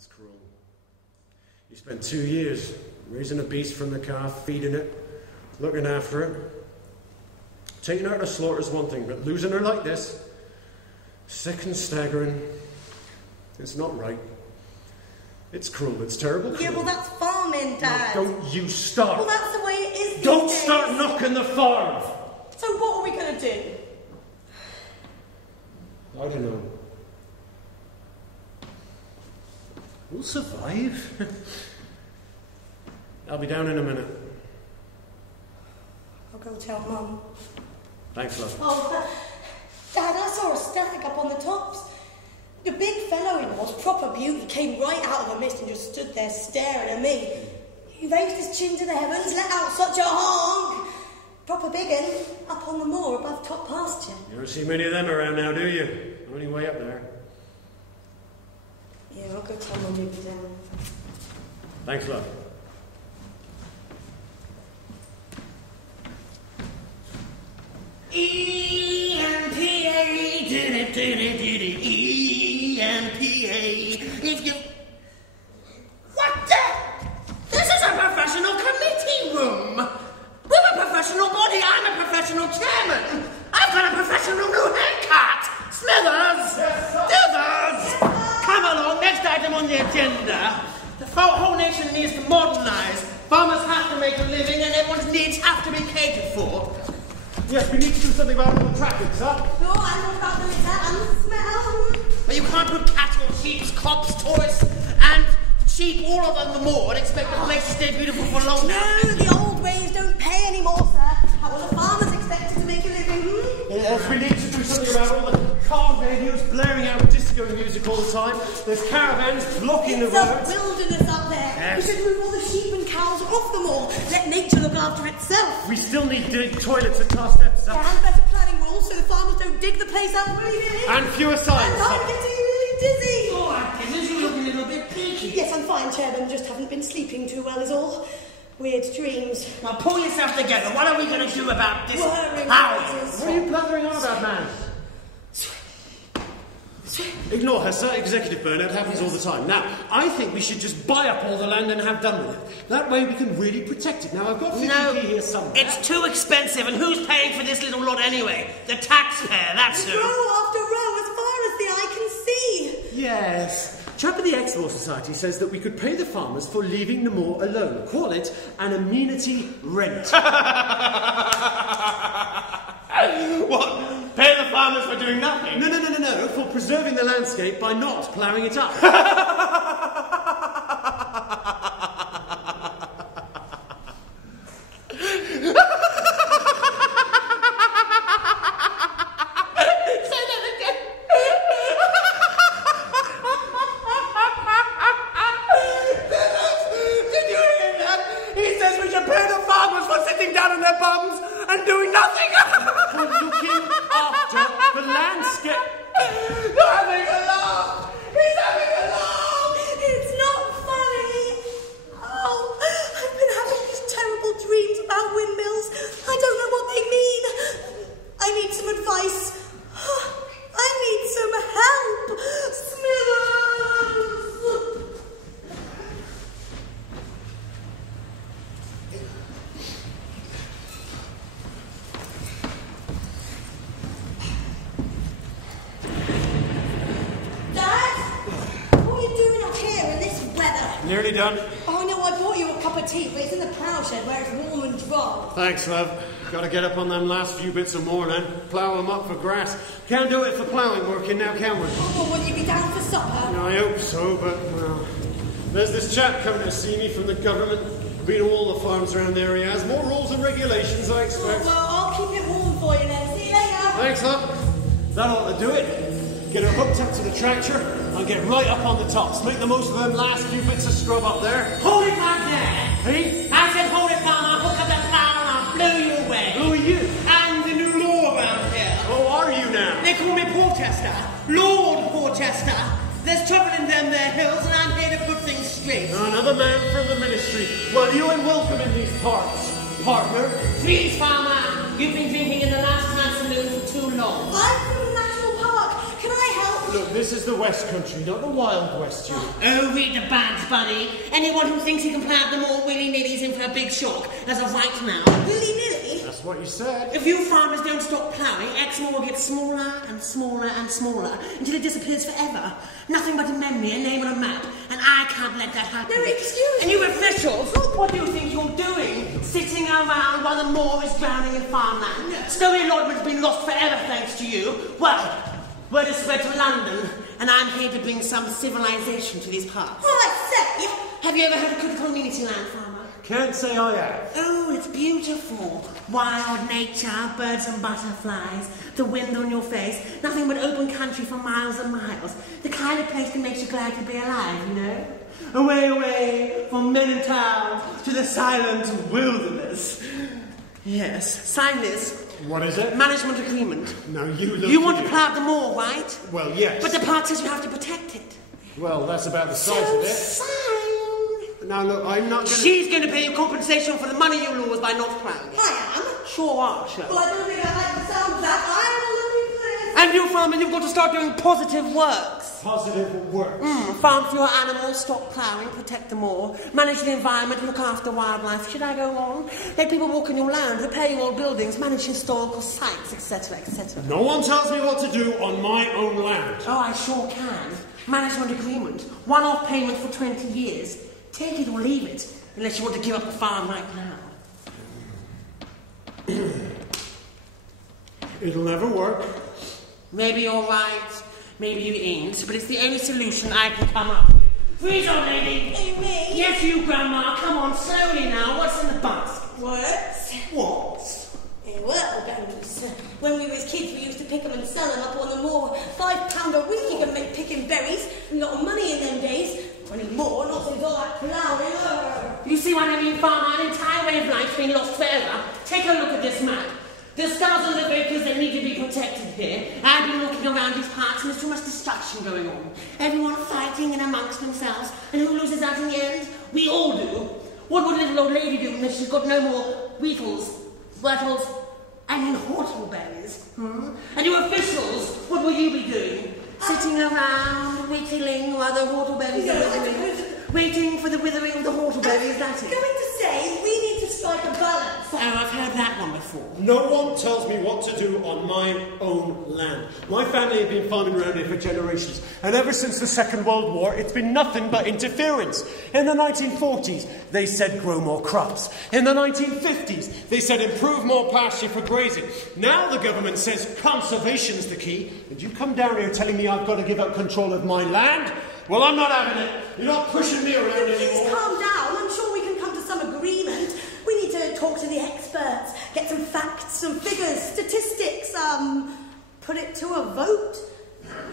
That's cruel. You spent 2 years raising a beast from the calf, feeding it, looking after it. Taking her to slaughter is one thing, but losing her like this, sick and staggering, it's not right. It's cruel, it's terrible. Yeah, well, that's farming, Dad. No, don't you start. Well, that's the way it is these Don't days. start knocking the farm. So what are we going to do? I don't know. We'll survive. I'll be down in a minute. I'll go tell Mum. Thanks, love. Oh, Dad, I saw a stag up on the tops. The big fellow he was, proper beauty, came right out of the mist and just stood there staring at me. He raised his chin to the heavens, let out such a honk. Proper big un, up on the moor above top pasture. You don't see many of them around now, do you? Only way up there. Yeah, I'll go tell Mum you'll be down. Thanks, love. EMPA, if you... What the? This is a professional committee room. We're a professional body. I'm a professional chairman. I've got a professional new haircut. Smithers! Dithers! Come along, next item on the agenda. The whole nation needs to modernise. Farmers have to make a living and everyone's needs have to be catered for. Yes, we need to do something about all the traffic, sir. No, I'm not about doing that. I'm the smell. But you can't put cattle, sheep, crops, toys, and sheep all over the moor and expect the place to stay beautiful for long now. No, the old ways don't pay anymore, sir. How will the farmers expected to make a living? Yes, we need to do something about all the car radios blaring out disco music all the time. There's caravans blocking the It's roads. a wilderness up there. Yes. We should move all the sheep and cows off the moor. Let nature look after itself. We still need toilets at car steps, sir. And better planning rules so the farmers don't dig the place up really. And fewer signs, And I'm sir. getting really dizzy. Oh, Atkins, you look a little bit peaky. Yes, I'm fine, Chairman. Just haven't been sleeping too well is all. Weird dreams. Now pull yourself together. What are we going to do about this Whirring house? noises. What are you blathering on about, man? Ignore her, sir. Executive burnout happens all the time. Now, I think we should just buy up all the land and have done with it. That way we can really protect it. Now, I've got 50p here somewhere. It's too expensive, and who's paying for this little lot anyway? The taxpayer, that's who. Row after row as far as the eye can see. Yes. Chap at the Exmoor Society says that we could pay the farmers for leaving the moor alone. Call it an amenity rent. What? Pay the farmers for doing nothing? No, for preserving the landscape by not ploughing it up. It's not funny. Oh, I've been having these terrible dreams about windmills. I don't know what they mean. I need some advice. I need some help. Smithers! Dad? What are you doing up here in this weather? Nearly done. Oh, no, I bought you a cup of tea, but it's in the plough shed where it's warm and dry. Thanks, love. Got to get up on them last few bits of moor then. Plough them up for grass. Can't do it for ploughing working now, can we? Oh, well, will you be down for supper? I hope so, but, well... There's this chap coming to see me from the government. Been to all the farms around there he has. More rules and regulations, I Oh, expect. well, I'll keep it warm for you then. See you later. Thanks, love. That ought to do it. Get her hooked up to the tractor and get right up on the tops. Make the most of them last few bits of scrub up there. Hold it right there. Hey? I said hold it, farmer. Hook up that plow and I'll blow you away. Who are you? I'm the new law around here. Who are you now? They call me Porchester. Lord Porchester. There's trouble in them there hills and I'm here to put things straight. Another man from the ministry. Well, you ain't welcome in these parts, partner. Please, farmer. You've been drinking in the last night's saloon for too long. I'm from the National Park. Can I help Look, this is the West Country, not the Wild West, you. Oh, read the bands, buddy. Anyone who thinks he can plough them all willy-nilly is in for a big shock, as of right now. Willy-nilly? That's what you said. If you farmers don't stop ploughing, Exmoor will get smaller and smaller and smaller until it disappears forever. Nothing but a memory, a name on a map, and I can't let that happen. No, excuse And you officials, what do you think you're doing? Sitting around while the moor is drowning in farmland? Snowy Lodman's been lost forever thanks to you. Well, word is spread to London, and I'm here to bring some civilization to these parts. All I say. Have you ever heard of critical amenity land, farmer? Can't say I have. Oh, it's beautiful. Wild nature, birds and butterflies, the wind on your face, nothing but open country for miles and miles. The kind of place that makes you glad to be alive, you know? Away, away from men in town to the silent wilderness. Yes, sign this. What is it? Management agreement. Now you look. You want to plough the moor, right? Well, yes. But the part says you have to protect it. Well, that's about the size of it. Sign. Now look, I'm not going to... She's going to pay you compensation for the money you lose by not plowing it. I am. Sure are, sure. Well, I don't think I like the sound of that. I'm looking for this. And you, farmer, you've got to start doing positive works. Positive works. Farm for your animals, stop ploughing, protect them all, manage the environment, look after wildlife. Should I go on? Let people walk on your land, repair your old buildings, manage historical sites, etc., etc. No one tells me what to do on my own land. Oh, I sure can. Management agreement. One-off payment for 20 years. Take it or leave it, unless you want to give up the farm right now. It'll never work. Maybe you're right, maybe you ain't, but it's the only solution I can come up with. Freeze on, lady! Hey, me? Yes, you, Grandma. Come on, slowly now. What's in the basket? Works. What? Well, goes. When we was kids, we used to pick them and sell them up on the moor. £5 a week you can make picking berries. A lot of money in them days. Any more, not since all that ploughing. You see what I mean, farmer? An entire way of life's been lost forever. Take a look at this map. There's thousands of acres that need to be protected here. I've been walking around these parts and there's too much destruction going on. Everyone fighting in amongst themselves. And who loses out in the end? We all do. What would little old lady do if she's got no more wheatles, wurtles, and whortleberries? And you officials, what will you be doing? Sitting around, whittling while the whortleberries are withering. Waiting for the withering of the whortleberries, that's it. Going to say, we need to strike a balance. Oh, I've heard that one before. No one tells me what to do on my own land. My family have been farming around here for generations, and ever since the Second World War, it's been nothing but interference. In the 1940s, they said grow more crops. In the 1950s, they said improve more pasture for grazing. Now the government says conservation's the key, and you come down here telling me I've got to give up control of my land? Well, I'm not having it. You're not pushing me around Please anymore. calm down. I'm sure we can come to some agreement. We need to talk to the experts, get some facts, some figures, statistics, put it to a vote.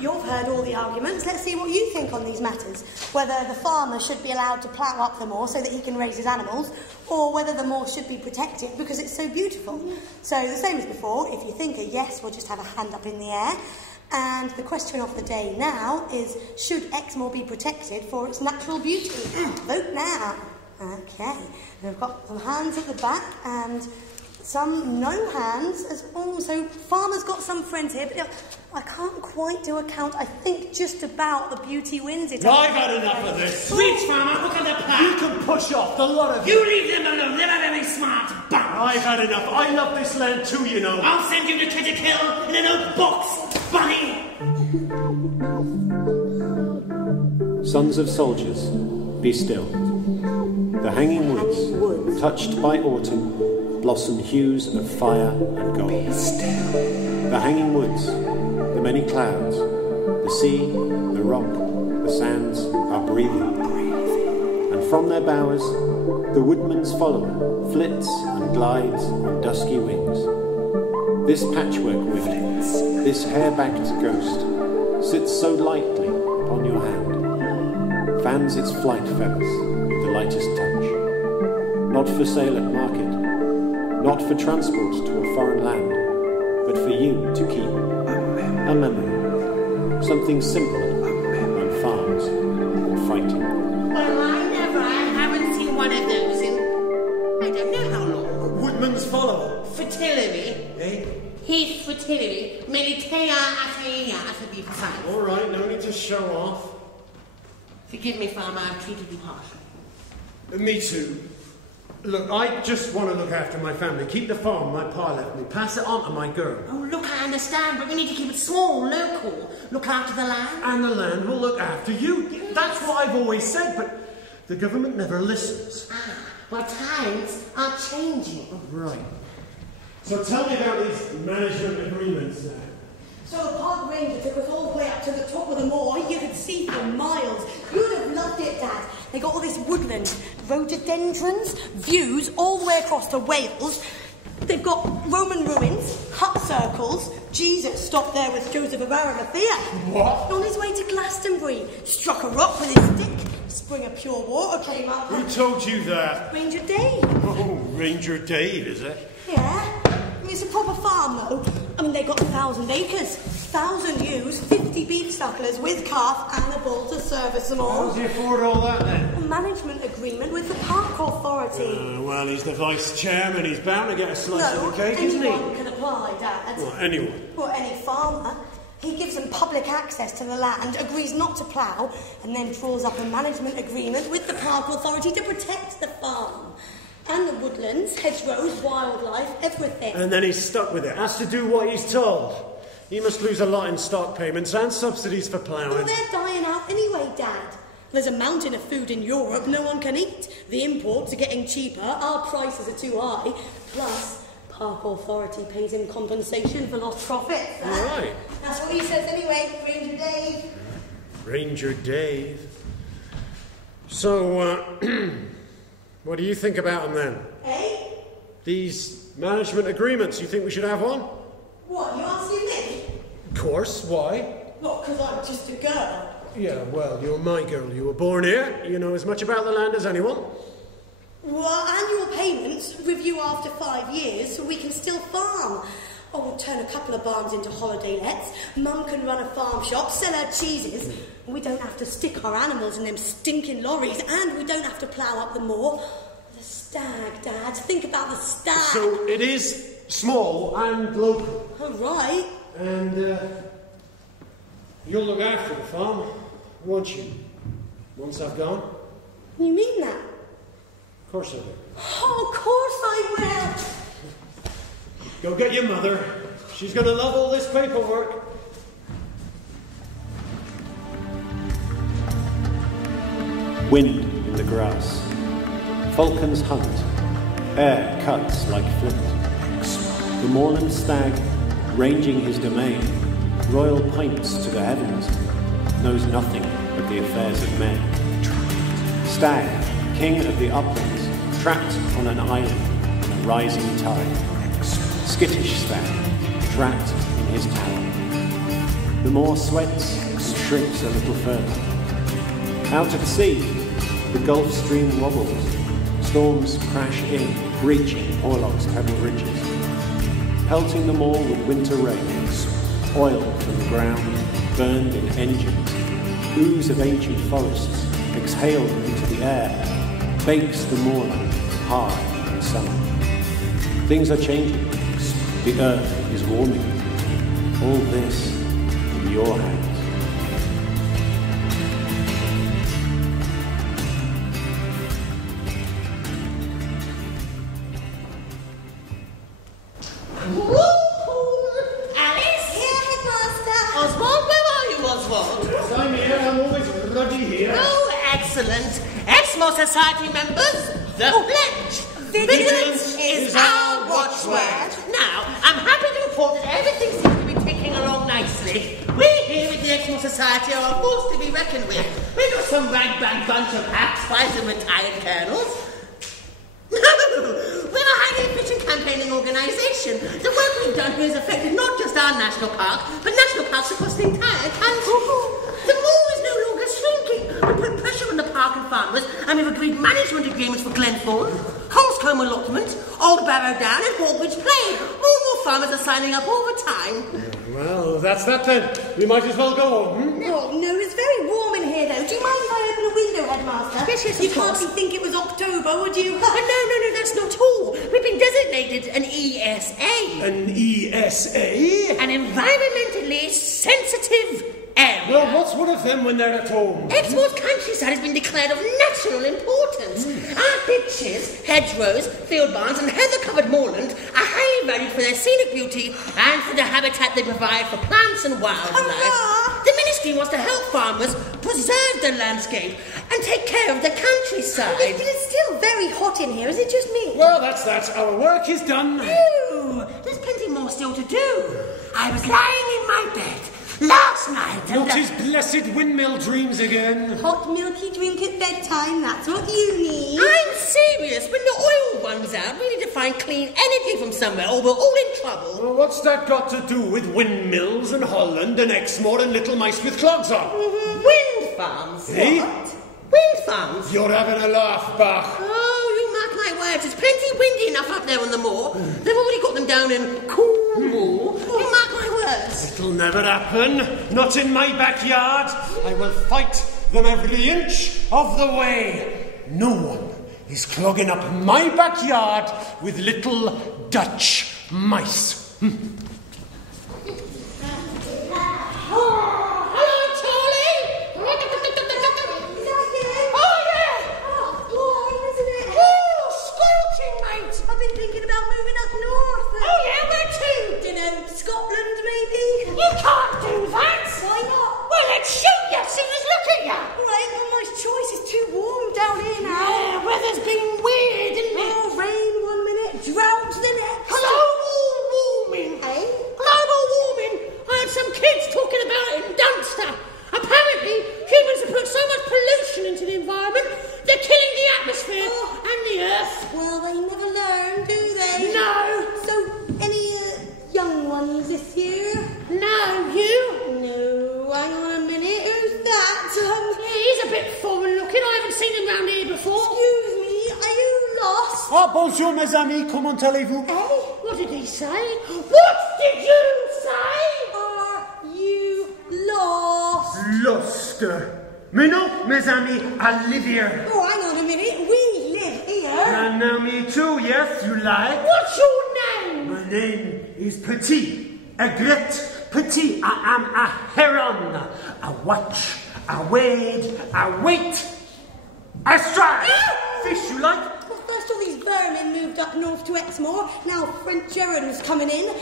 You've heard all the arguments. Let's see what you think on these matters. Whether the farmer should be allowed to plough up the moor so that he can raise his animals, or whether the moor should be protected because it's so beautiful. So the same as before, if you think a yes, we'll just have a hand up in the air. And the question of the day now is, should Exmoor be protected for its natural beauty? Vote now. Okay, we've got some hands at the back and some no hands as well. So farmers got some friends here, but I can't quite do a count. I think just about the beauty wins it. I've had enough of this. Reach, farmer, look at the plan. You can push off, the lot of you. You leave them alone, they're very smart bunch. I've had enough. I love this land too, you know. I'll send you to Kittikill in an oak box, bunny. Sons of soldiers, be still. The hanging woods, touched by autumn, blossom hues of fire and gold. Be still. The hanging woods, the many clouds, the sea, the rock, the sands are breathing. And from their bowers, the woodman's follower flits and glides on dusky wings. This patchwork women, this hair-backed ghost, sits so lightly upon your hand, fans its flight feathers with the lightest touch. Not for sale at market, not for transport to a foreign land, but for you to keep. A memory, something simple than farms or fighting. Well, I haven't seen one of those in, I don't know how long. A woodman's follower. Fertility. Eh? Heath militea atea, to be precise. All right, no need to show off. Forgive me, Farmer, I've treated you harshly. Me too. Look, I just want to look after my family. Keep the farm my pa left me. Pass it on to my girl. Oh, look, I understand, but we need to keep it small, local. Look after the land. And the land will look after you. That's what I've always said, but the government never listens. Well, times are changing. Right. So tell me about these management agreements now. So the park ranger took us all the way up to the top of the moor. You could see for miles. You'd have loved it, Dad. They got all this woodland, rhododendrons, views all the way across to Wales. They've got Roman ruins, hut circles. Jesus stopped there with Joseph of Arimathea. What? On his way to Glastonbury, struck a rock with his stick. A spring of pure water came up. Who told you that? Ranger Dave. Oh, Ranger Dave, is it? Yeah. It's a proper farm, though. I mean, they got 1,000 acres, 1,000 ewes, 50 beef sucklers with calf and a bull to service them all. How does he afford all that, then? A management agreement with the park authority. Well, he's the vice chairman. He's bound to get a slice of the cake, isn't he? Anyone can apply, Dad. Well, anyone. Well, any farmer. He gives them public access to the land, agrees not to plough, and then draws up a management agreement with the park authority to protect the farm. And the woodlands, hedgerows, wildlife, everything. And then he's stuck with it. Has to do what he's told. He must lose a lot in stock payments and subsidies for ploughing. Well, they're dying out anyway, Dad. There's a mountain of food in Europe no one can eat. The imports are getting cheaper, our prices are too high. Plus, park authority pays him compensation for lost profits. Right. That's what he says anyway, Ranger Dave. Ranger Dave. So, what do you think about them then? Eh? These management agreements, you think we should have one? What, you asking me? Of course, why? What, because I'm just a girl? Yeah, well, you're my girl. You were born here. You know as much about the land as anyone. Well, annual payments review after 5 years so we can still farm. Oh, we'll turn a couple of barns into holiday lets. Mum can run a farm shop, sell her cheeses. We don't have to stick our animals in them stinking lorries, and we don't have to plough up the moor. The stag, Dad. Think about the stag. So it is small and local. All right. And you'll look after the farm, won't you? Once I've gone? You mean that? Of course I do. Oh, of course I will. Go get your mother. She's going to love all this paperwork. Wind in the grass. Falcons hunt. Air cuts like flint. The moorland stag, ranging his domain, royal points to the heavens, knows nothing of the affairs of men. Stag, king of the uplands, trapped on an island in a rising tide. Skittish stag, trapped in his tower. The moor sweats and shrinks a little further. Out at sea, the Gulf Stream wobbles. Storms crash in, breaching Orlog's pebble ridges. Pelting the moor with winter rains. Oil from the ground, burned in engines. Ooze of ancient forests, exhaled into the air, bakes the moorland hard in summer. Things are changing. The earth is warming. All this in your hands. Alice? Here, Headmaster. Oswald, where are you, Oswald? I'm here. I'm always bloody here. Oh, excellent. Exmo Society members, the pledge. Vigilance is our watchword. Now, I'm happy to report that everything seems to be ticking along nicely. We here at the Exmo Society are a force to be reckoned with. We're not some rag-bag bunch of hack spies and retired colonels. No, we're a highly efficient campaigning organisation. The work we've done here has affected not just our national park, but national parks across the entire country. The moor is no longer shrinking. We put pressure on the park and farmers, and we've agreed management agreements for Glenthorne, Holscombe allotment, Old Barrow Down, and Hawbridge Plain. More farmers are signing up all the time. Well, that's that then. We might as well go home. Oh, no, it's very warm in here, though. Do you mind if I open a window, Headmaster? yes, You'd of course. hardly think it was October, would you? No, that's not all. We've been designated an ESA. An ESA? An environmentally sensitive area. Well, what's one of them when they're at home? Exmoor's countryside has been declared of national importance. Our ditches, hedgerows, field barns and heather-covered moorland are highly valued for their scenic beauty and for the habitat they provide for plants and wildlife. Hurrah! The ministry wants to help farmers preserve the landscape and take care of the countryside. It's still very hot in here, is it just me? Well, that's that. Our work is done. Ooh, there's plenty more still to do. I was lying in my bed last night and... Not his blessed windmill dreams again. Hot milky drink at bedtime, that's what you need. I'm serious. When the oil runs out, we need to find clean energy from somewhere or we're all in trouble. Well, what's that got to do with windmills and Holland and Exmoor and little mice with clogs on? Wind farms. Eh? What? Wind farms? You're having a laugh, Bach. Oh, you mark my words. It's plenty windy enough up there on the moor. They've already got them down in Cornwall. You mark my words. It'll never happen. Not in my backyard. I will fight them every inch of the way. No one is clogging up my backyard with little Dutch mice. Scotland, maybe? You can't do that. Why not? Well, let's shoot you. See who's looking at you. Well, ain't no nice choice. It's too warm down here now. Yeah, weather's been weird, isn't it? Oh, rain 1 minute, drought the next. Global warming. Eh? Global warming. I had some kids talking about it in Dunster. Apparently, humans have put so much pollution into the environment, they're killing the atmosphere and the earth. Well, they never learn, do they? No. So, any young ones this year? No, you? No, hang on a minute. Who's that? He's a bit foreign looking. I haven't seen him round here before. Excuse me, are you lost? Ah, bonjour, mes amis. Comment allez-vous? Eh? What did he say? What did you say? Are you lost? Lost. Mais non, mes amis, I live here. Oh, hang on a minute. We live here. And now me too, yes, you like? What's your name? My name is Petit, Aigret Petit. I am a heron. I watch, I wade, I wait, I strike. Fish, you like? Well, first all these vermin moved up north to Exmoor. Now French Gerard's coming in.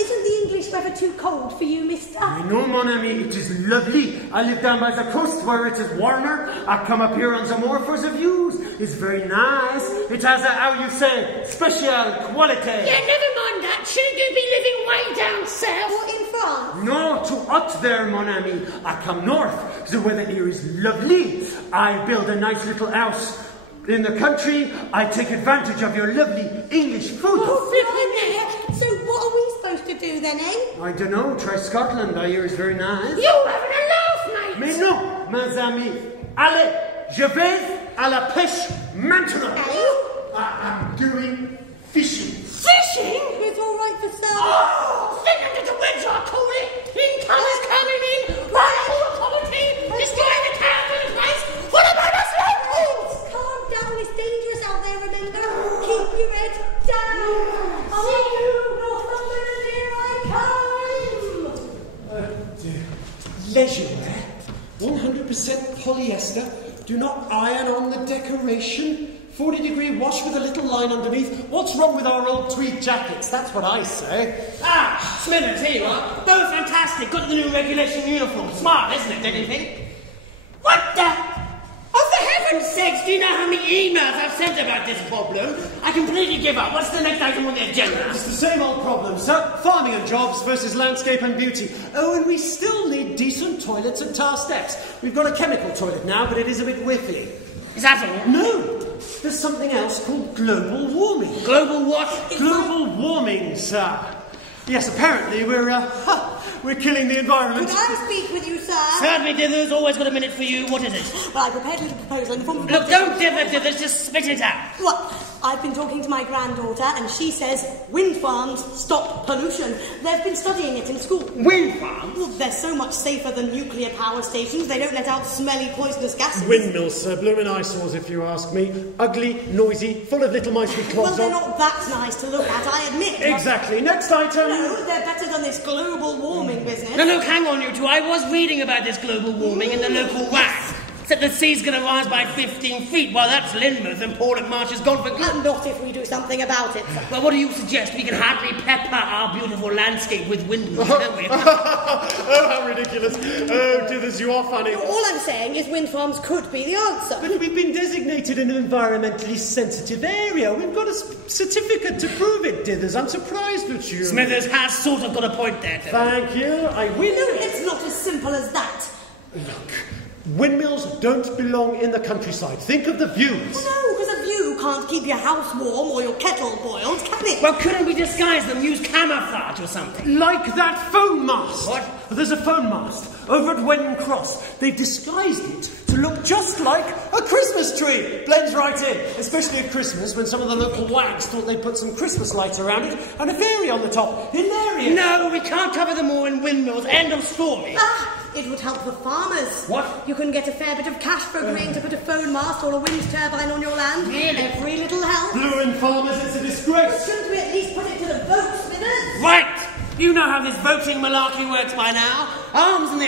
Isn't the English weather too cold for you, mister? I know, mon ami, it is lovely. I live down by the coast where it is warmer. I come up here on the moor for the views. It's very nice. It has a, how you say, special quality. Yeah, never mind that. Shouldn't you be living way down south? What, in France? No, too hot there, mon ami. I come north. The weather here is lovely. I build a nice little house in the country. I take advantage of your lovely English food. Oh, flippin' heck. So what are we supposed to do then, eh? I don't know. Try Scotland. I hear it's very nice. You're having a laugh, mate. Mais non, mes amis. Allez, je vais à la pêche maintenant. I am doing fishing. Fishing? It's all right for service. Oh, send them to the wedge, I call it. Incomers coming in, rival property, destroying the town and the place. What about us locals? Calm down, it's dangerous out there, remember? Keep your head down. See you, Northumberland, here I come. Leisure wear, 100% polyester. Do not iron on the decoration. 40-degree wash with a little line underneath. What's wrong with our old tweed jackets? That's what I say. Ah, Smithers, here you are. Both fantastic. Got the new regulation uniform. Smart, isn't it, don't you think? What the... Oh, for heaven's sakes, do you know how many emails I've sent about this problem? I completely give up. What's the next item on the agenda? It's the same old problem, sir. Farming and jobs versus landscape and beauty. Oh, and we still need decent toilets and tar steps. We've got a chemical toilet now, but it is a bit whiffy. Is that all? No, there's something else called global warming. Global what? Global warming, sir. Yes, apparently we're We're killing the environment. Could I speak with you, sir? Certainly, Dithers. Always got a minute for you. What is it? Well, I prepared a little proposal in the form of... Look, don't dither, Dithers. Just spit it out. Well, I've been talking to my granddaughter, and she says wind farms stop pollution. They've been studying it in school. Wind farms? Well, they're so much safer than nuclear power stations. They don't let out smelly, poisonous gases. Windmills, sir. Bloomin' eyesores, if you ask me. Ugly, noisy, full of little mice with Well, clogs they're on. not that nice to look at, I admit. Exactly. Next item. No, they're better than this global warming business. No, look, hang on, you two. I was reading about this global warming in the local WAF. Said the sea's going to rise by 15 feet. Well, that's Lynmouth, and Port Marsh is gone for good. And not if we do something about it. Well, what do you suggest? We can hardly pepper our beautiful landscape with windmills, can't we? Oh, how ridiculous. Oh, Dithers, you are funny. All I'm saying is wind farms could be the answer. But we've been designated an environmentally sensitive area. We've got a certificate to prove it, Dithers. I'm surprised at you. Smithers has sort of got a point there, Dithers. Thank you. I win. No, it's not as simple as that. Look, windmills don't belong in the countryside. Think of the views. No, because a view can't keep your house warm or your kettle boiled, can it? Well, couldn't we disguise them, use camouflage or something? Like that phone mast. What? There's a phone mast over at Wen Cross. They've disguised it to look just like a Christmas tree. Blends right in, especially at Christmas when some of the local wags thought they'd put some Christmas lights around it and a fairy on the top. Hilarious. No, we can't cover them all in windmills. End of story. It would help the farmers. What? You can get a fair bit of cash for agreeing to put a phone mast or a wind turbine on your land. Really? Every little helps. Blue farmers, it's a disgrace. Shouldn't we at least put it to the vote, Smithers? Right. You know how this voting malarkey works by now. Arms in the